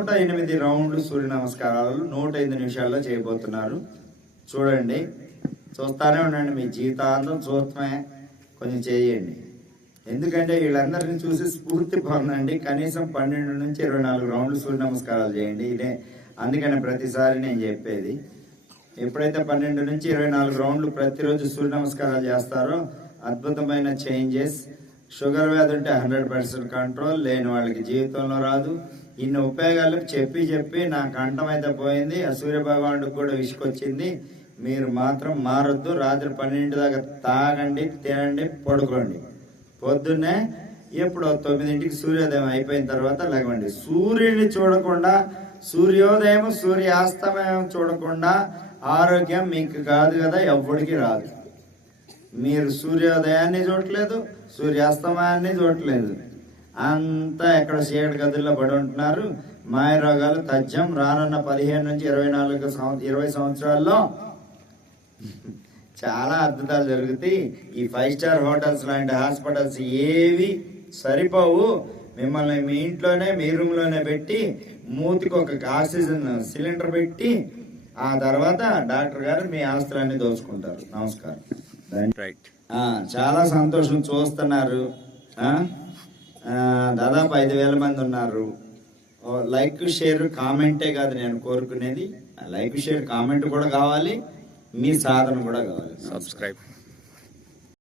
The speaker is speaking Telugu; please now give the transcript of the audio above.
నూట ఎనిమిది రౌండ్లు సూర్య నమస్కారాలు నూట ఐదు నిమిషాల్లో చేయబోతున్నారు. చూడండి చూస్తానే ఉండండి మీ జీవితాంతం చూస్తమే. కొంచెం చేయండి. ఎందుకంటే వీళ్ళందరిని చూసి స్ఫూర్తి పొందండి. కనీసం పన్నెండు నుంచి ఇరవై నాలుగు రౌండ్లు సూర్య నమస్కారాలు చేయండి. ఇదే అందుకని ప్రతిసారి నేను చెప్పేది. ఎప్పుడైతే పన్నెండు నుంచి ఇరవై నాలుగు రౌండ్లు ప్రతిరోజు సూర్య నమస్కారాలు చేస్తారో అద్భుతమైన చేంజెస్ షుగర్ వ్యాధి ఉంటే హండ్రెడ్ పర్సెంట్ కంట్రోల్ లేని వాళ్ళకి జీవితంలో రాదు. ఇన్ని ఉపయోగాలు చెప్పి చెప్పి నా కంఠం అయితే పోయింది. ఆ సూర్య భగవానుడికి కూడా విసుకొచ్చింది. మీరు మాత్రం మారొద్దు. రాత్రి పన్నెండు దాకా తాగండి తినండి పడుకోండి. పొద్దున్నే ఎప్పుడో తొమ్మిదింటికి సూర్యోదయం అయిపోయిన తర్వాత లేవండి. సూర్యుని చూడకుండా సూర్యోదయం సూర్యాస్తమయం చూడకుండా ఆరోగ్యం మీకు కాదు కదా ఎవ్వడికి రాదు. మీరు సూర్యోదయాన్ని చూడట్లేదు సూర్యాస్తమయాన్ని చూడట్లేదు. అంతా ఎక్కడ చీకటి గదుల్లో పడి ఉంటున్నారు? మాయ రోగాలు తథ్యం రానున్న పదిహేను నుంచి ఇరవై నాలుగు ఇరవై సంవత్సరాల్లో చాలా అద్భుతాలు జరుగుతాయి. ఈ ఫైవ్ స్టార్ హోటల్స్ లాంటి హాస్పిటల్స్ ఏవి సరిపోవు. మిమ్మల్ని మీ ఇంట్లోనే మీ రూమ్లోనే పెట్టి మూతికి ఒక ఆక్సిజన్ సిలిండర్ పెట్టి ఆ తర్వాత డాక్టర్ గారు మీ ఆస్తులన్నీ దోచుకుంటారు. నమస్కారం. రైట్ ఆ, చాలా సంతోషం చూస్తున్నారు. దాదాపు ఐదు వేల మంది ఉన్నారు. ఓ, లైక్ షేర్ కామెంటే కాదు నేను కోరుకునేది. లైక్ షేర్ కామెంట్ కూడా కావాలి. మీ సాధన కూడా కావాలి. సబ్స్క్రైబ్